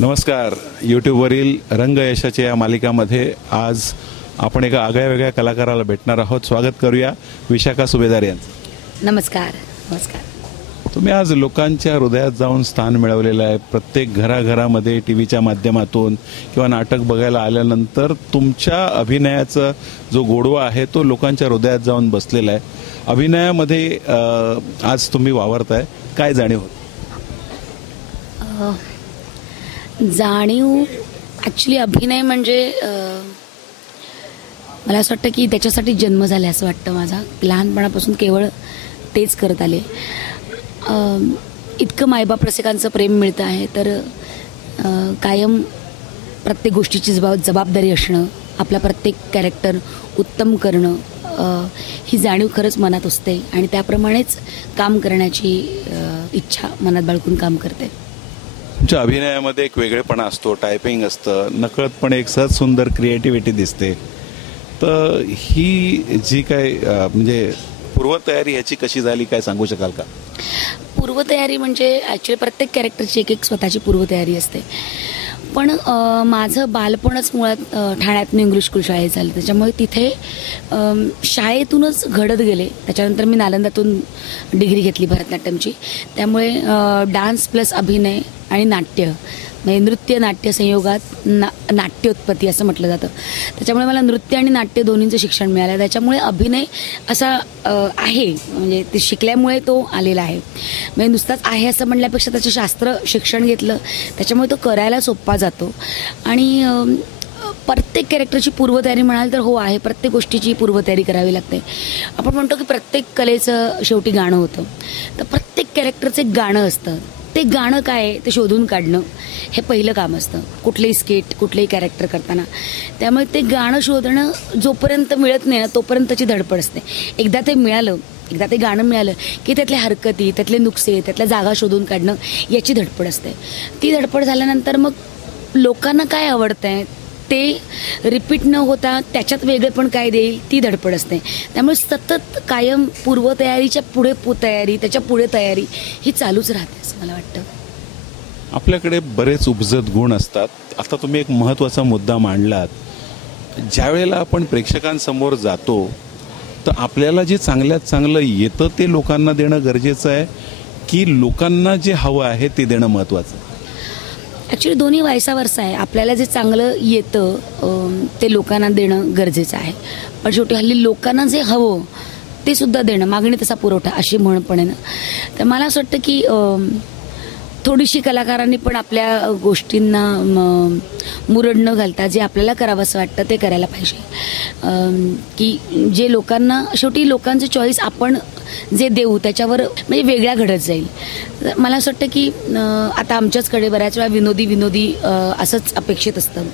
नमस्कार. यूट्यूबवरील रंग यशाच्या या मालिकामध्ये आज आपण एका आगळ्या कलाकाराला भेटणार आहोत. स्वागत करूया विशाखा सुभेदार यांचं. नमस्कार. नमस्कार. तुम्ही आज लोकांच्या हृदयात जाऊन स्थान मिळवलेलं आहे. प्रत्येक घराघरामध्ये टीव्हीच्या माध्यमातून किंवा नाटक बघायला आल्यानंतर तुमच्या अभिनयाचा जो गोडवा आहे तो लोकांच्या हृदयात जाऊन बसलेला आहे. अभिनयामध्ये आज तुम्ही वावरताय, काय जाणीव होत? जाणीव ॲक्च्युली अभिनय म्हणजे मला असं वाटतं की त्याच्यासाठी जन्म झाला असं वाटतं माझा. लहानपणापासून केवळ तेच करत आले. इतकं मायबाप रसिकांचं प्रेम मिळतं आहे तर कायम प्रत्येक गोष्टीची जबाबदारी असणं, आपला प्रत्येक कॅरेक्टर उत्तम करणं, ही जाणीव खरंच मनात असते आणि त्याप्रमाणेच काम करण्याची इच्छा मनात बाळगून काम करते. तुमच्या अभिनयामध्ये एक वेगळेपणा असतो, टायपिंग असतं, नकळतपणे एक सहज सुंदर क्रिएटिव्हिटी दिसते. तर ही जी काय म्हणजे पूर्वतयारी ह्याची कशी झाली, काय सांगू शकाल का? पूर्वतयारी म्हणजे ॲक्च्युली प्रत्येक कॅरेक्टरची एक स्वतःची पूर्वतयारी असते. पण माझं बालपणच मुळात ठाण्यातून इंग्लिश स्कूल शाळेत झालं, त्याच्यामुळे तिथे शाळेतूनच घडत गेले. त्याच्यानंतर मी नालंदातून डिग्री घेतली भरतनाट्यमची. त्यामुळे डान्स प्लस अभिनय आणि नाट्य म्हणजे नृत्य नाट्य संयोगात नाट्योत्पत्ती असं म्हटलं जातं. त्याच्यामुळे मला नृत्य आणि नाट्य दोन्हींचं शिक्षण मिळालं. त्याच्यामुळे अभिनय असा आहे म्हणजे ते शिकल्यामुळे तो आलेला आहे. म्हणजे नुसताच आहे असं म्हणल्यापेक्षा त्याचं शास्त्र शिक्षण घेतलं, त्याच्यामुळे तो करायला सोपा जातो. आणि प्रत्येक कॅरेक्टरची पूर्वतयारी म्हणाल तर हो आहे, प्रत्येक गोष्टीची पूर्वतयारी करावी लागते. आपण म्हणतो की प्रत्येक कलेचं शेवटी गाणं होतं, तर प्रत्येक कॅरेक्टरचं एक गाणं असतं. ते गाणं काय आहे ते शोधून काढणं हे पहिलं काम असतं कुठलेही स्किट कुठलेही कॅरेक्टर करताना. त्यामुळे ते गाणं शोधणं जोपर्यंत मिळत नाही ना तोपर्यंत त्याची धडपड असते. एकदा ते मिळालं, एकदा ते गाणं मिळालं की त्यातल्या हरकती, त्यातले नुकसे, त्यातल्या जागा शोधून काढणं याची धडपड असते. ती धडपड झाल्यानंतर मग लोकांना काय आवडतंय ते रिपीट न होता त्याच्यात वेगळेपण काय देईल ती धडपड असते. त्यामुळे सतत कायम पूर्वतयारीच्या पुढे तयारी, त्याच्या पुढे तयारी ही चालूच राहते असं मला वाटतं. आपल्याकडे बरेच उपजत गुण असतात. आता तुम्ही एक महत्त्वाचा मुद्दा मांडलात. ज्यावेळेला आपण प्रेक्षकांसमोर जातो तर आपल्याला जे चांगल्यात चांगलं येतं ते लोकांना देणं गरजेचं आहे की लोकांना जे हवं आहे ते देणं महत्त्वाचं? ॲक्च्युली दोन्ही वायसा वर्सा आहे. आपल्याला जे चांगलं येतं ते लोकांना देणं गरजेचं आहे, पण शेवटी हल्ली लोकांना जे हवं ते सुद्धा देणं, मागणी तसा पुरवठा अशी म्हण पण आहे ना. तर मला असं वाटतं की थोडीशी कलाकारांनी पण आपल्या गोष्टींना मुरड न घालता जे आपल्याला करावं असं वाटतं ते करायला पाहिजे. की जे लोकांना शेवटी लोकांचं चॉईस आपण जे देऊ त्याच्यावर म्हणजे वेगळ्या घडत जाईल. मला असं वाटतं की आता आमच्याचकडे बऱ्याच वेळा विनोदी असंच अपेक्षित असतं.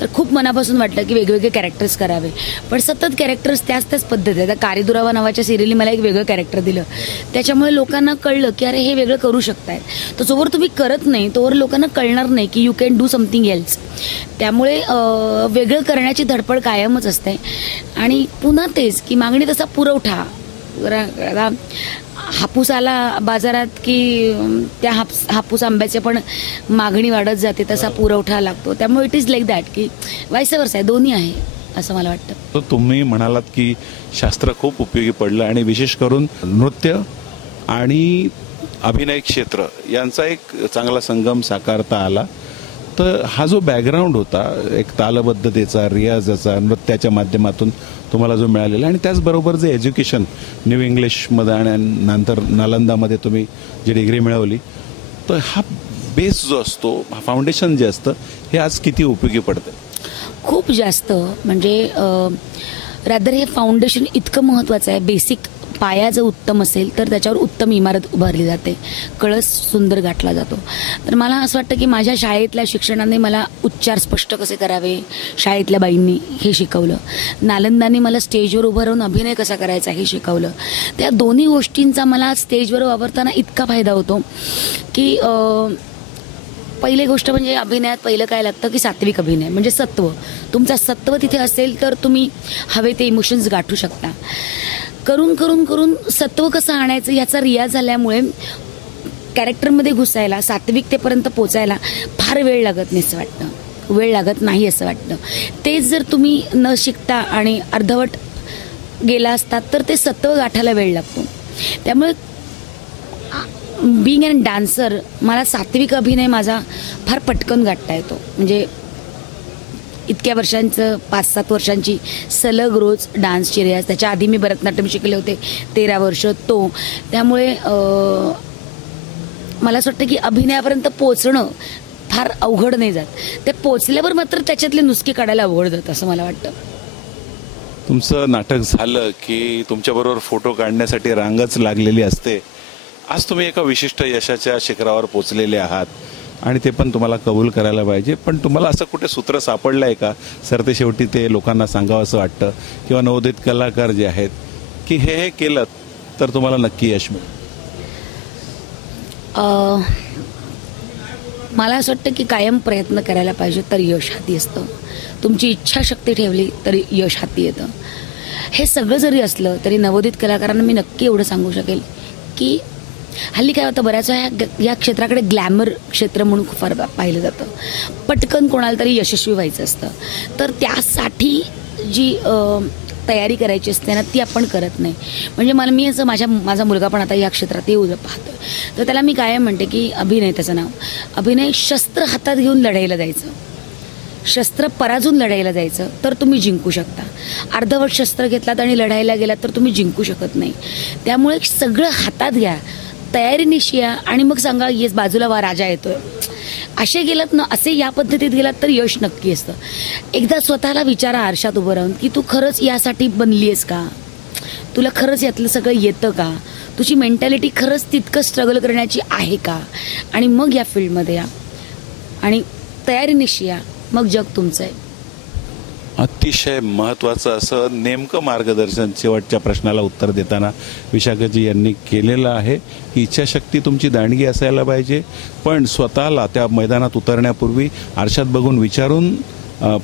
तर खूप मनापासून वाटलं की वेगवेगळे कॅरेक्टर्स करावे, पण सतत कॅरेक्टर्स त्याच पद्धती. आता कारीदुरावा नावाच्या सिरियलने मला एक वेगळं कॅरेक्टर दिलं, त्याच्यामुळे लोकांना कळलं की अरे हे वेगळं करू शकताय. तर जोवर तुम्ही करत नाही तोवर लोकांना कळणार नाही की you can do something else. त्यामुळे वेगळं करण्याची धडपड कायमच असते. आणि पुन्हा तेच की मागणी तसा पुरवठा. हापूस आला बाजारात की त्या हापूस आंब्याचे पण मागणी वाढत जाते, तसा पुरवठा लागतो. त्यामुळे इट इज लाईक दॅट की वाईस वर्सा आहे, दोन्ही आहे असं मला वाटतं. तर तुम्ही म्हणालात की शास्त्र खूप उपयोगी पडलं आणि विशेष करून नृत्य आणि अभिनय क्षेत्र यांचा एक चांगला संगम साकारता आला. तर हा जो बॅकग्राऊंड होता एक तालबद्धतेचा, रियाजाचा, नृत्याच्या माध्यमातून तुम्हाला जो मिळालेला आणि त्याचबरोबर जे एज्युकेशन न्यू इंग्लिशमध्ये आणि नंतर नालंदामध्ये तुम्ही जी डिग्री मिळवली, तर हा बेस जो असतो, हा फाउंडेशन जे असतं हे आज किती उपयोगी पडतं? खूप जास्त. म्हणजे रादर हे फाउंडेशन इतकं महत्त्वाचं आहे. बेसिक पाया जर उत्तम असेल तर त्याच्यावर उत्तम इमारत उभारली जाते, कळस सुंदर गाठला जातो. तर मला असं वाटतं की माझ्या शाळेतल्या शिक्षणाने मला उच्चार स्पष्ट कसे करावे शाळेतल्या बाईंनी हे शिकवलं. नालंदाने मला स्टेजवर उभं राहून अभिनय कसा करायचा हे शिकवलं. त्या दोन्ही गोष्टींचा मला स्टेजवर वावरताना इतका फायदा होतो की पहिली गोष्ट म्हणजे अभिनयात पहिलं काय लागतं की सात्विक अभिनय म्हणजे सत्व. तुमचा सत्व तिथे असेल तर तुम्ही हवे ते इमोशन्स गाठू शकता. करून करून करून सत्व कसं आणायचं याचा रियाज झाल्यामुळे कॅरेक्टरमध्ये घुसायला, सात्विकतेपर्यंत पोचायला फार वेळ लागत नाही असं वाटतं, वेळ लागत नाही असं वाटतं. तेच जर तुम्ही न शिकता आणि अर्धवट गेला असतात तर ते सत्व गाठायला वेळ लागतो. त्यामुळे बिंग अँड डान्सर मला सात्विक अभिनय माझा फार पटकन गाठता येतो. म्हणजे इतक्या वर्षांचं 5-7 वर्षांची सलग रोज डान्सची रियाज, त्याच्या आधी मी भरतनाट्यम शिकले होते 13 वर्ष तो. त्यामुळे मला असं वाटतं की अभिनयापर्यंत पोचणं फार अवघड नाही जात, ते पोचल्यावर मात्र त्याच्यातले नुसके काढायला अवघड जात असं मला वाटतं. तुमचं नाटक झालं की तुमच्याबरोबर फोटो काढण्यासाठी रांगच लागलेली असते. आज तुम्ही एका विशिष्ट यशाच्या शिखरावर पोचलेले आहात आणि ते पण तुम्हाला कबूल करायला पाहिजे. पण तुम्हाला असं कुठे सूत्र सापडलं आहे का सर, ते शेवटी ते लोकांना सांगावं असं वाटतं किंवा नवोदित कलाकार जे आहेत की हे केलं तर तुम्हाला नक्की यश मिळेल? मला असं वाटतं की कायम प्रयत्न करायला पाहिजे तर यश हाती असतं. तुमची इच्छाशक्ती ठेवली तरी यश हाती येतं. हे सगळं जरी असलं तरी नवोदित कलाकारांना मी नक्की एवढं सांगू शकेल की हल्ली काय होतं, बऱ्याच वेळा या क्षेत्राकडे ग्लॅमर क्षेत्र म्हणून खूप फार पाहिलं जातं. पटकन कोणाला तरी यशस्वी व्हायचं असतं, तर त्यासाठी जी तयारी करायची असते ना ती आपण करत नाही. म्हणजे मी असं माझा मुलगा पण आता या क्षेत्रात येऊ पाहतो, तर त्याला मी कायम म्हणते की अभिनय, त्याचं नाव अभिनय, शस्त्र हातात घेऊन लढायला जायचं, शस्त्र पराजून लढायला जायचं तर तुम्ही जिंकू शकता. अर्धवट शस्त्र घेतलात आणि लढायला गेलात तर तुम्ही जिंकू शकत नाही. त्यामुळे सगळं हातात घ्या, तयारीनिशी या आणि मग सांगा येस बाजूला वा राजा येतोय. असे गेलात ना, असे या पद्धतीत गेलात तर यश नक्की असतं. एकदा स्वतःला विचारा आरशात उभं राहून की तू खरंच यासाठी बनली आहेस का, तुला खरंच यातलं सगळं येतं का, तुझी मेंटॅलिटी खरंच तितकं स्ट्रगल करण्याची आहे का, आणि मग या फील्डमध्ये या आणि तयारीनिशी या, मग जग तुमचं आहे. अतिशय महत्त्वाचं असं नेमकं मार्गदर्शन शेवटच्या प्रश्नाला उत्तर देताना विशाखाजी यांनी केलेलं आहे की इच्छाशक्ती तुमची दांडगी असायला पाहिजे, पण स्वतःला त्या मैदानात उतरण्यापूर्वी आरशात बघून विचारून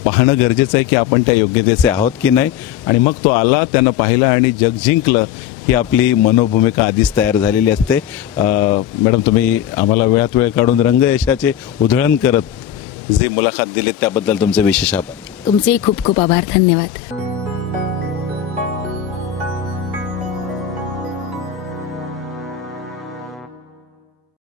पाहणं गरजेचं आहे की आपण त्या योग्यतेचे आहोत की नाही. आणि मग तो आला, त्यानं पाहिलं आणि जग जिंकलं, ही आपली मनोभूमिका आधीच तयार झालेली असते. मॅडम, तुम्ही आम्हाला वेळात वेळ काढून रंगयशाचे उधळण करत जी मुलाखत दिलीत त्याबद्दल तुमचे विशेष आभार. तुमचेही खूप खूप आभार. धन्यवाद.